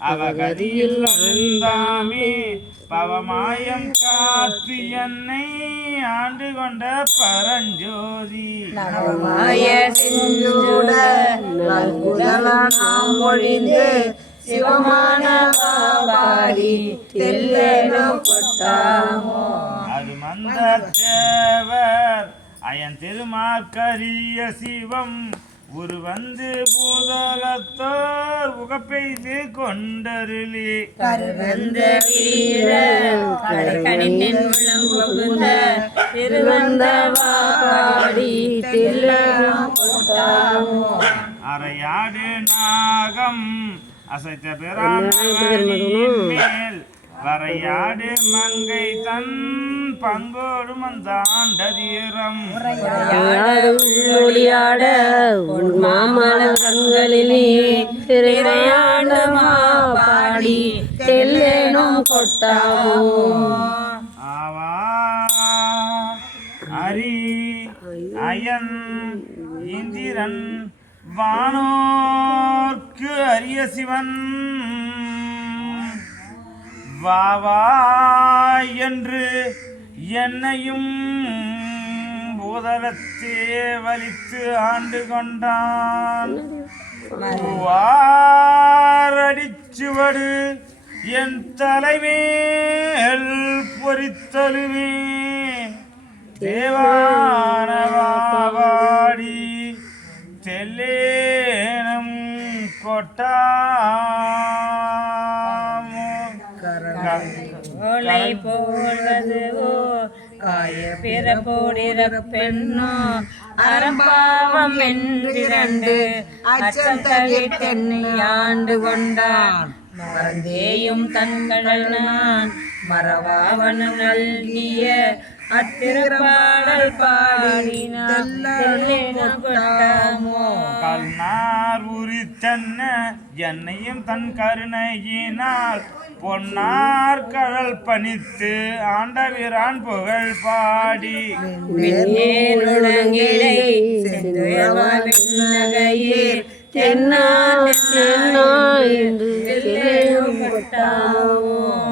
அவகதியில் அந்தாமே பவமாயம் காத்து என்னை ஆண்டு கொண்ட பரஞ்சோதி. மாய செஞ்சூட நாம் ஒழிந்து சிவமான பாடி தெல்லேனும் கொட்டாமோ அது மந்த தேவர் அயன் திருமாக்கரிய சிவம் ஒரு வந்து பூதலத்தோர் உகப்பெய்து கொண்டருளி. கருவந்த வீர கடைக்கணித்தின் உள்ளம் புகுந்த திருவந்த பாடி தெல்லேனும் கொட்டாமோ அரையாடு நாகம் அசைத்த பிராமணியின் மேல் வரையாடு மங்கை தன் பங்கோடு மந்தாண்ட தீரம். ஒளியாட உன் மாமலர் கண்களிலே திரையாண்டு பாடி தெல்லேனும் கொட்டாமோ ஆவா அரி அயன் இந்திரன் வானோர்க்கு அரிய சிவன். வாவா என்று என்னையும் பூதலத்தே வலித்து ஆண்டு கொண்டான். வாரடிச்சுவடு என் தலைமேல் பொறித்தலுமே தேவானவாடி தெல்லேனம் கொட்டாமோ ஓலை போல்வது ஓ காய பிறப்போடிறப்பெண்ணோ? அறம்பாவம் என்றிரண்டு அச்சம் தவிர்த்தென்னை ஆண்டு கொண்டான். மறந்தேயும் தன்கடல் நான் மறவாவன் நல்கிய அத்திருப்பாடல் கொட்டாமோ? கல்நார் உரித்தன்ன என்னையும் தன் கருணையினால் பொன்னார் கடல் பணித்து ஆண்டவிரான் புகழ் பாடி.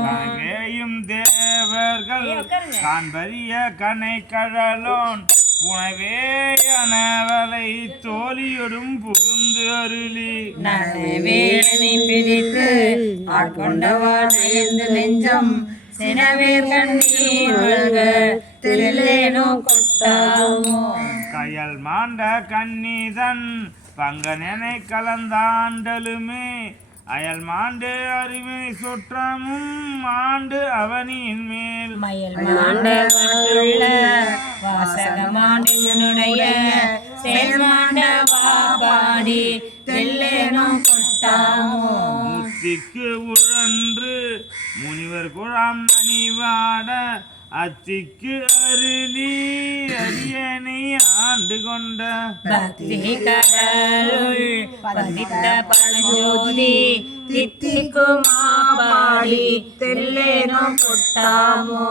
கனவேயும் தேவர்கள் காண்பரிய கனை கடலோன் புனவே அனவலை தோழியொடும் புகுந்து அருளி. நனவேலனை பிடித்து ஆட்கொண்டவான் அயர்ந்து நெஞ்சம். சினவேர் கண்ணீர் வழ்க தெல்லேனோ கொட்டாமோ கயல் மாண்ட கன்னிதன் பங்கனனை கலந்தாண்டலுமே. அயல் மாண்டு அறிவை சுற்றமும் ஆண்டு அவனின் மேல். மயல் மாண்டவற்றுள்ள வாசகமாண்டினுடைய செயல்மாண்ட பாடி தெல்லேனோ கொட்டாமோ? முத்திக்கு உழன்று முனிவர் குழாம் நனிவாட அத்திக்கு அருளி அரியணை ஆண்டு கொண்ட பக்தி கடலுள் பதித்த பரஞ்சோதி தித்திக்குமா பாடி தெல்லேனோ கொட்டாமோ?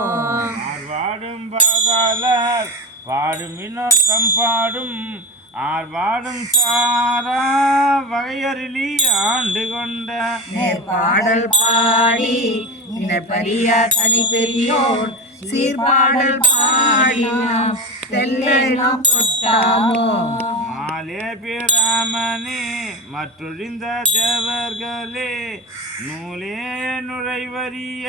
ஆர்வாடும் பாதாளர் பாடும் இன்னொரு தம்பாடும் ஆர்வாடும் சாரா வகையருளி ஆண்டு கொண்ட பாடல் பாடி இனப்பரியா தனி பெரியோர் சீர்பாடல் பாடினோம் தெல்லேனோ கொட்டாமோ. மாலே பிராமணே மற்றொழிந்த தேவர்களே நூலே நுழைவரிய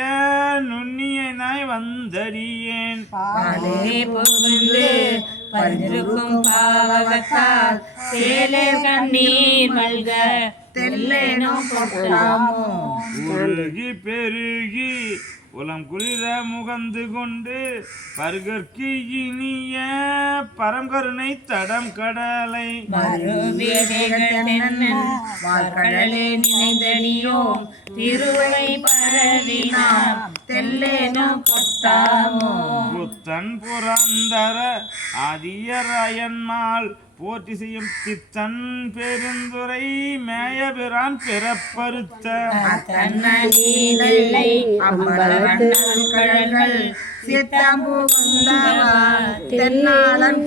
நுண்ணியனாய் வந்தடியேன் பாலே புகுந்து பரிந்திருக்கும் பாவகத்தால் சேலே கண்ணீர் மல்க தெல்லேனோ கொட்டாமோ உருகி பெருகி உலம் குளிர முகந்து கொண்டு பருகற்கு இனிய பரங்கருணை தடம் கடலை. வார்கடலே நினைந்தடியோம் திருவை பரவினாம் தெல்லேனோ புத்தன் புரந்தர ஆதியராயன்மாள் போற்றி செய்யும் தித்தன் பெருந்துரை மேயபிரான் பிறப்பருத்த தென்னாளன்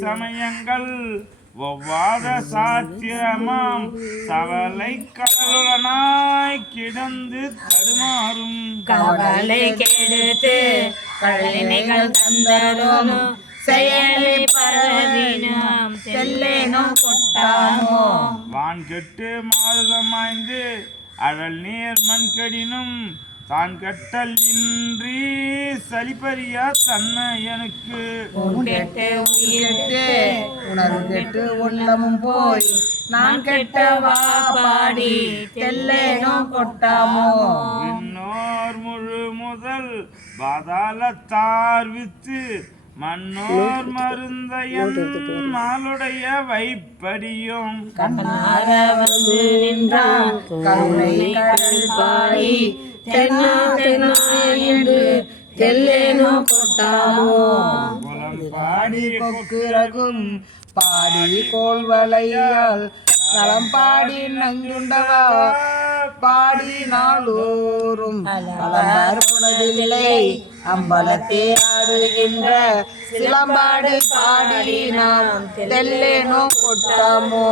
சமயங்கள் ஒவ்வாத சாத்தியமாம். சவலை கடலுடனாய் கிடந்து தடுமாறும். கவலை கெடுத்து கழலினைகள் தந்தரும். செயலை பரவினாம். தெல்லேனோ கொட்டாமோ வான் கெட்டு மாறுதமாய்ந்து அழல் நீர் மண் கடினும் தான் கட்டல் இன்றி சலிப்பறியா தன்மை எனக்கு? கெட்டு உயிர் கெட்டு உணர்வு கெட்டு உள்ளமும் போய் நான் கெட்ட வா பாடி தெல்லேனோ கொட்டாமோ? விண்ணோர் முழு முதல் பாதாளத்தார் வித்து மன்னோர் மருந்தயன் மாலுடைய வைப்படியும். கண்ணார வந்து நின்றான் கருணை கடல் பாடி தென்னா தென்னா என்று தெல்லேனோ கொட்டாமோ பாடி கொக்குரகும் பாடி கோல்வளையால் நலம் பாடி நங்குண்டவா பாடி நாளோறும் அலம்பார் அம்பலத்தே ஆடுகின்ற சிலம்பாடு பாடி நாம் தெல்லேனோ கொட்டாமோ